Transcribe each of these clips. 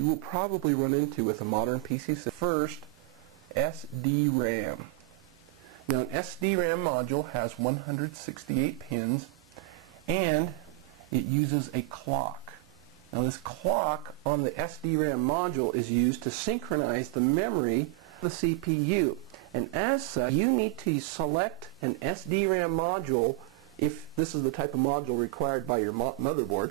you will probably run into with a modern PC system. First, SDRAM. Now an SDRAM module has 168 pins and it uses a clock. Now this clock on the SDRAM module is used to synchronize the memory of the CPU. And as such, you need to select an SDRAM module. If this is the type of module required by your motherboard,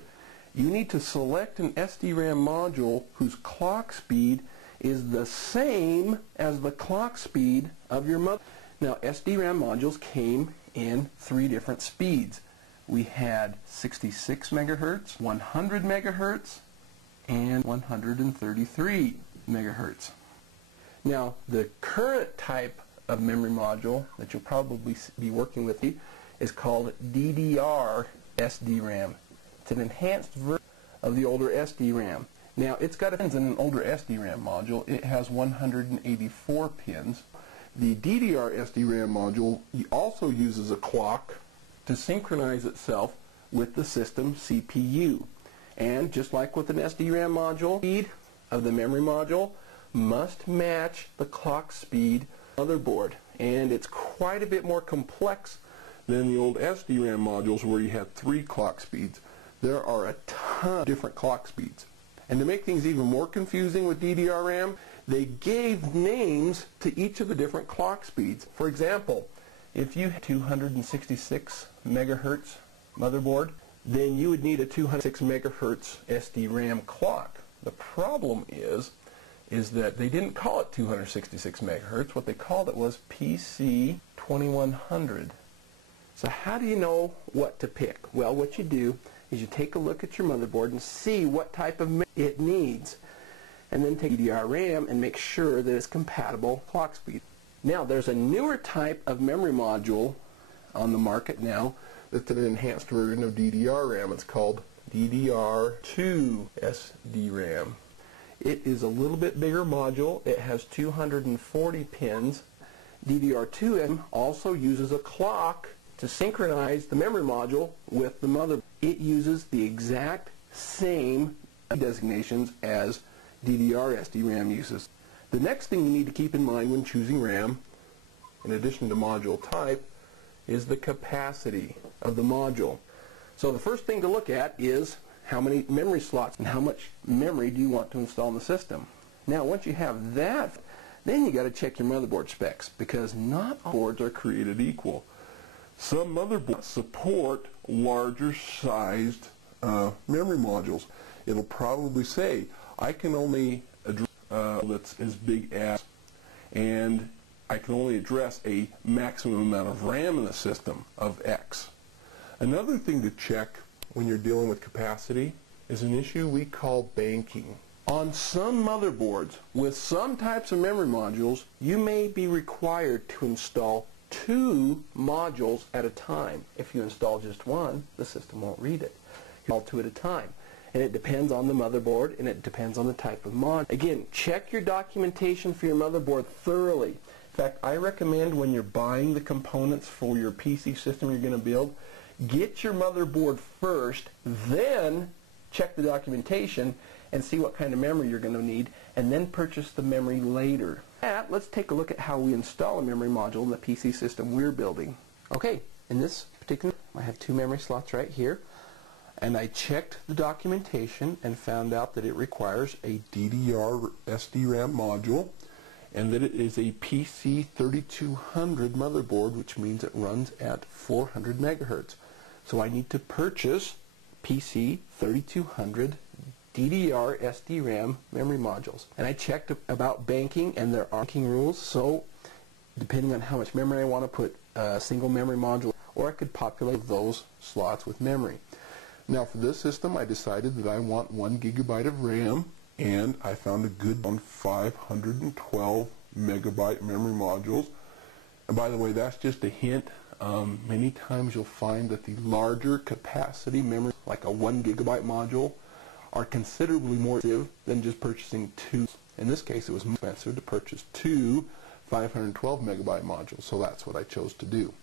you need to select an SDRAM module whose clock speed is the same as the clock speed of your motherboard. Now SDRAM modules came in 3 different speeds. We had 66 megahertz, 100 megahertz, and 133 megahertz. Now the current type of memory module that you'll probably be working with is called DDR SDRAM. It's an enhanced version of the older SDRAM. Now it's got pins in an older SDRAM module. It has 184 pins. The DDR SDRAM module also uses a clock to synchronize itself with the system CPU. And just like with an SDRAM module, the speed of the memory module must match the clock speed of the motherboard. And it's quite a bit more complex than the old SDRAM modules where you had 3 clock speeds. There are a ton of different clock speeds. And to make things even more confusing with DDR-RAM, they gave names to each of the different clock speeds. For example, if you had 266 megahertz motherboard, then you would need a 206 megahertz SDRAM clock. The problem is that they didn't call it 266 megahertz. What they called it was PC2100. So how do you know what to pick? Well, what you do is you take a look at your motherboard and see what type of memory it needs, and then take DDR-RAM and make sure that it's compatible clock speed. Now there's a newer type of memory module on the market now that's an enhanced version of DDR-RAM. It's called DDR2 SDRAM. It is a little bit bigger module. It has 240 pins. DDR2 also uses a clock to synchronize the memory module with the motherboard. It uses the exact same designations as DDR SDRAM uses. The next thing you need to keep in mind when choosing RAM, in addition to module type, is the capacity of the module. So the first thing to look at is how many memory slots and how much memory do you want to install in the system. Now once you have that, then you got to check your motherboard specs, because not all boards are created equal. Some motherboards support larger sized memory modules. It'll probably say, I can only address that's as big as, and I can only address a maximum amount of RAM in the system of X. Another thing to check when you're dealing with capacity is an issue we call banking. On some motherboards with some types of memory modules, you may be required to install 2 modules at a time. If you install just one, the system won't read it. You install 2 at a time. And it depends on the motherboard, and it depends on the type of module. Again, check your documentation for your motherboard thoroughly. In fact, I recommend when you're buying the components for your PC system you're going to build, get your motherboard first, then check the documentation and see what kind of memory you're going to need, and then purchase the memory later. Let's take a look at how we install a memory module in the PC system we're building. Okay, in this particular, I have 2 memory slots right here, and I checked the documentation and found out that it requires a DDR SDRAM module, and that it is a PC3200 motherboard, which means it runs at 400 megahertz. So I need to purchase PC3200 DDR SDRAM memory modules. And I checked about banking, and there are banking rules, so depending on how much memory I want to put a single memory module, or I could populate those slots with memory. Now for this system I decided that I want 1 gigabyte of RAM, and I found a good 512 megabyte memory modules. And by the way, that's just a hint. Many times you'll find that the larger capacity memory, like a 1 gigabyte module, are considerably more expensive than just purchasing 2. In this case, it was more expensive to purchase 2 512 megabyte modules, so that's what I chose to do.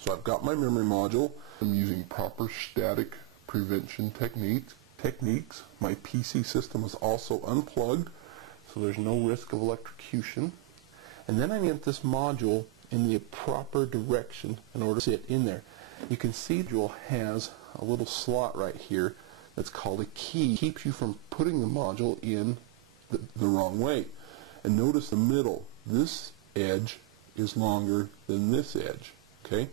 So I've got my memory module. I'm using proper static prevention techniques techniques. My PC system is also unplugged, so there's no risk of electrocution. And then I get this module in the proper direction in order to sit in there. You can see the module has a little slot right here that's called a key. It keeps you from putting the module in the wrong way. And notice the middle. This edge is longer than this edge. Okay?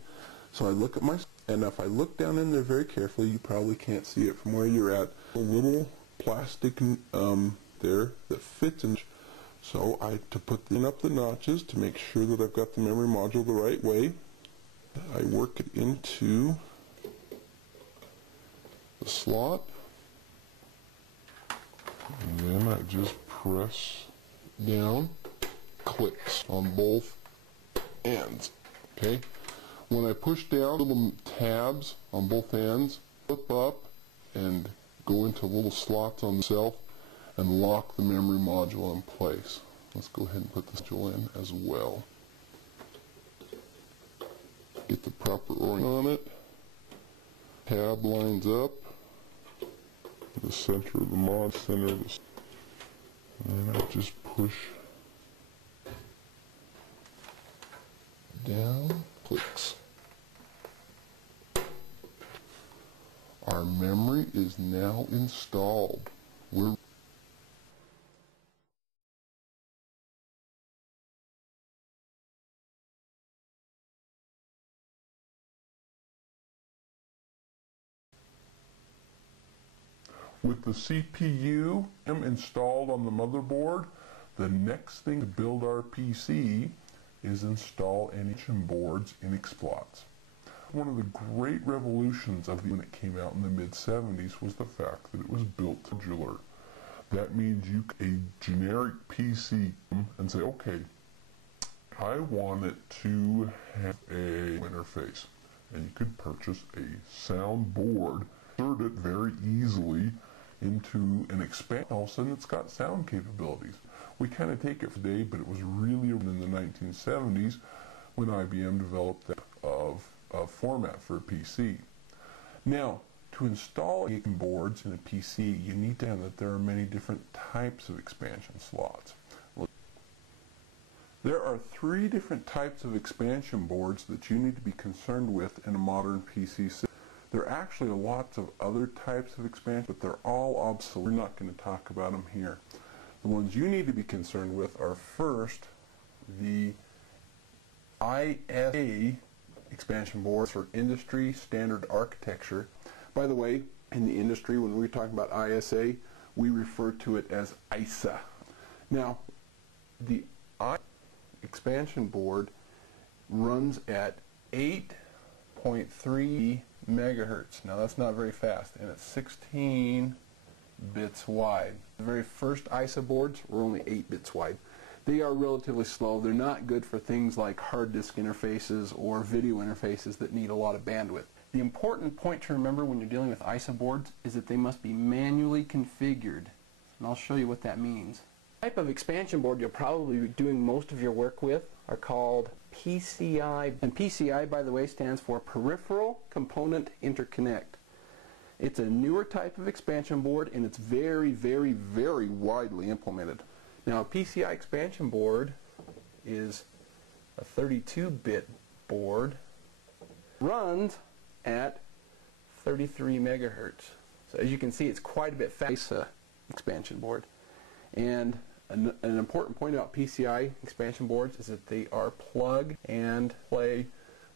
So I look at my, and if I look down in there very carefully, you probably can't see it from where you're at. A little plastic there that fits in. So to put up the notches to make sure that I've got the memory module the right way, I work it into the slot, and then I just press down, clicks on both ends. Okay? When I push down, little tabs on both ends flip up and go into little slots on itself and lock the memory module in place. Let's go ahead and put this module in as well. Get the proper orientation on it. Tab lines up. The center of the mod, center of the, and I just push down, clicks. Our memory is now installed. With the CPU installed on the motherboard, the next thing to build our PC is install expansion boards in Exploits. One of the great revolutions of when it came out in the mid-70s was the fact that it was built modular. That means you a generic PC and say, okay, I want it to have a interface, and you could purchase a sound board, insert it very easily into an expansion. All of a sudden it's got sound capabilities. We kind of take it for today, but it was really in the 1970s when IBM developed that format for a PC. Now, to install boards in a PC, you need to know that there are many different types of expansion slots. There are 3 different types of expansion boards that you need to be concerned with in a modern PC system. There are actually lots of other types of expansion, but they're all obsolete. We're not going to talk about them here. The ones you need to be concerned with are first the ISA expansion boards for industry standard architecture. By the way, in the industry, when we're talking about ISA, we refer to it as ISA. Now, the expansion board runs at 8.3 megahertz. Now that's not very fast, and it's 16 bits wide. The very first ISA boards were only 8 bits wide. They are relatively slow. They're not good for things like hard disk interfaces or video interfaces that need a lot of bandwidth. The important point to remember when you're dealing with ISA boards is that they must be manually configured, and I'll show you what that means. The type of expansion board you'll probably be doing most of your work with are called PCI, and PCI, by the way, stands for Peripheral Component Interconnect. It's a newer type of expansion board, and it's very, very, very widely implemented. Now, a PCI expansion board is a 32-bit board, runs at 33 megahertz. So as you can see, it's quite a bit faster expansion board. And an important point about PCI expansion boards is that they are plug and play,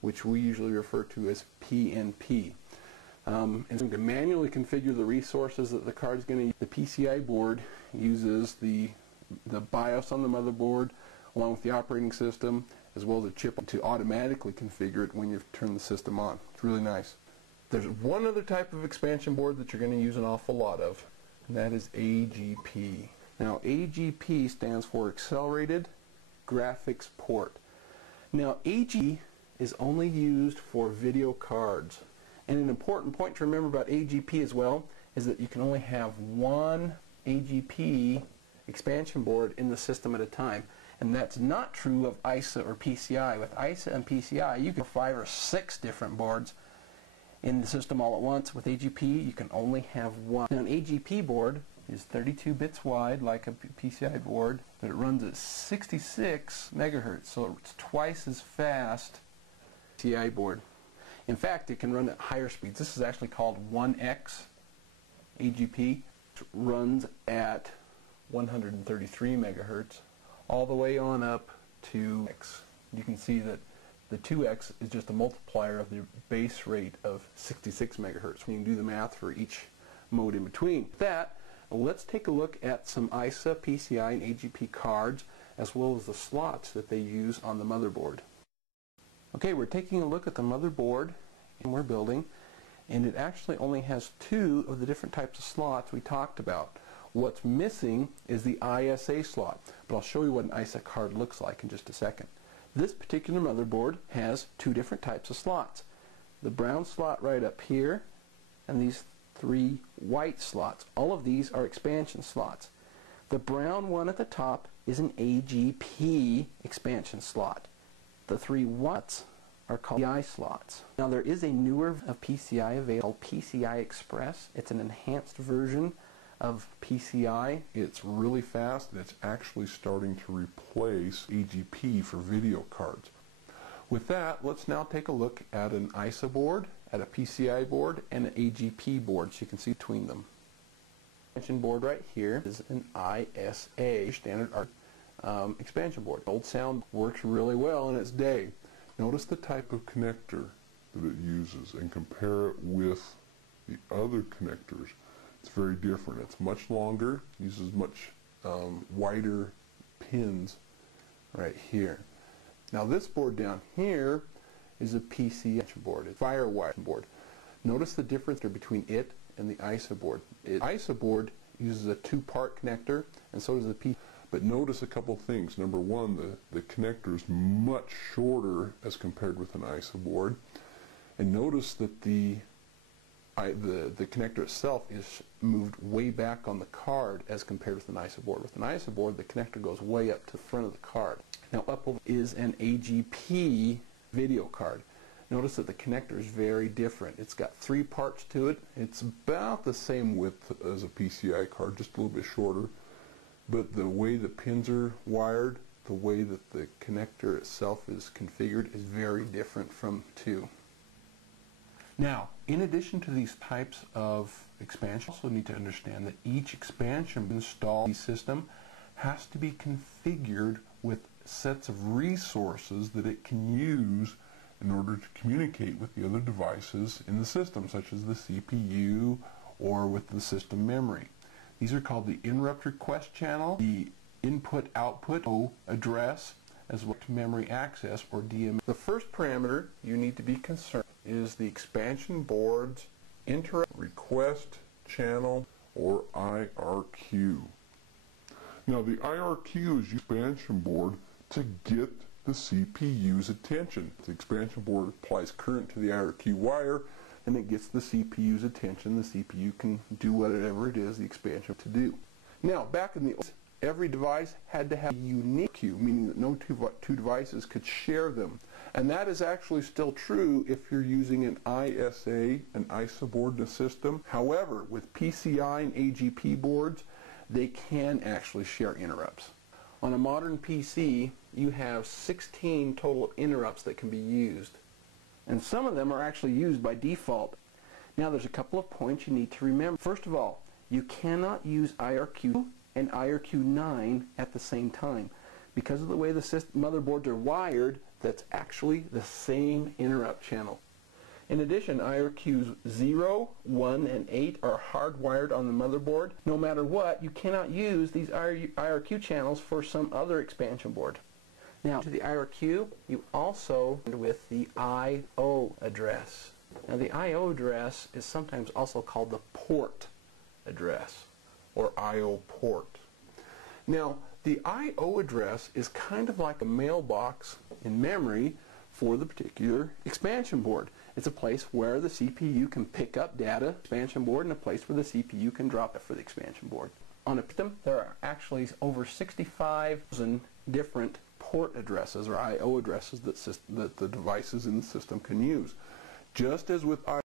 which we usually refer to as PNP. And so to manually configure the resources that the card is going to use, the PCI board uses the BIOS on the motherboard along with the operating system as well as a chip to automatically configure it when you turn the system on. It's really nice. There's one other type of expansion board that you're going to use an awful lot of, and that is AGP. Now, AGP stands for Accelerated Graphics Port. Now, AGP is only used for video cards. And an important point to remember about AGP as well is that you can only have one AGP expansion board in the system at a time. And that's not true of ISA or PCI. With ISA and PCI, you can have 5 or 6 different boards in the system all at once. With AGP, you can only have one. Now, an AGP board is 32 bits wide, like a PCI board, but it runs at 66 megahertz, so it's twice as fast as a PCI board. In fact, it can run at higher speeds. This is actually called 1X AGP. It runs at 133 megahertz, all the way on up to X. You can see that the 2X is just a multiplier of the base rate of 66 megahertz. You can do the math for each mode in between. With that, let's take a look at some ISA, PCI, and AGP cards, as well as the slots that they use on the motherboard. Okay, we're taking a look at the motherboard and we're building, and it actually only has 2 of the different types of slots we talked about. What's missing is the ISA slot, but I'll show you what an ISA card looks like in just a second. This particular motherboard has 2 different types of slots. The brown slot right up here, and these 3 white slots. All of these are expansion slots. The brown one at the top is an AGP expansion slot. The 3 whites are called PCI slots. Now, there is a newer of PCI available, PCI Express. It's an enhanced version of PCI. It's really fast, and it's actually starting to replace AGP for video cards. With that, let's now take a look at an ISA board, at a PCI board, and an AGP board, so you can see between them. The expansion board right here is an ISA, standard expansion board. Old sound works really well in its day. Notice the type of connector that it uses and compare it with the other connectors. It's very different. It's much longer, uses much wider pins right here. Now, this board down here is a PCI board, a Firewire board. Notice the difference between it and the ISA board. The ISA board uses a 2-part connector, and so does the PCI. But notice a couple things. Number one, the connector is much shorter as compared with an ISA board. And notice that the connector itself is moved way back on the card as compared with an ISA board. With an ISA board, the connector goes way up to the front of the card. Now, up is an AGP video card. Notice that the connector is very different. It's got 3 parts to it. It's about the same width as a PCI card, just a little bit shorter. But the way the pins are wired, the way that the connector itself is configured is very different from 2. Now, in addition to these types of expansion, you also need to understand that each expansion installed system has to be configured with sets of resources that it can use in order to communicate with the other devices in the system, such as the CPU or with the system memory. These are called the interrupt request channel, the input-output address, as well as memory access, or DMA. The first parameter you need to be concerned is the expansion board's interrupt request channel, or IRQ. Now, the IRQ is the expansion board to get the CPU's attention. The expansion board applies current to the IRQ wire, and it gets the CPU's attention. The CPU can do whatever it is the expansion to do. Now, back in the old, every device had to have a unique queue, meaning that no two devices could share them. And that is actually still true if you're using an ISA, an ISA board in a system. However, with PCI and AGP boards, they can actually share interrupts. On a modern PC, you have 16 total interrupts that can be used. And some of them are actually used by default. Now, there's a couple of points you need to remember. First of all, you cannot use IRQ and IRQ9 at the same time. Because of the way the motherboards are wired, that's actually the same interrupt channel. In addition, IRQs 0, 1, and 8 are hardwired on the motherboard. No matter what, you cannot use these IRQ channels for some other expansion board. Now, to the IRQ, you also with the I/O address. Now, the I/O address is sometimes also called the port address, or I/O port. Now, the I/O address is kind of like a mailbox in memory for the particular expansion board. It's a place where the CPU can pick up data, expansion board, and a place where the CPU can drop it for the expansion board. On a system, there are actually over 65,000 different port addresses or I/O addresses that the devices in the system can use. Just as with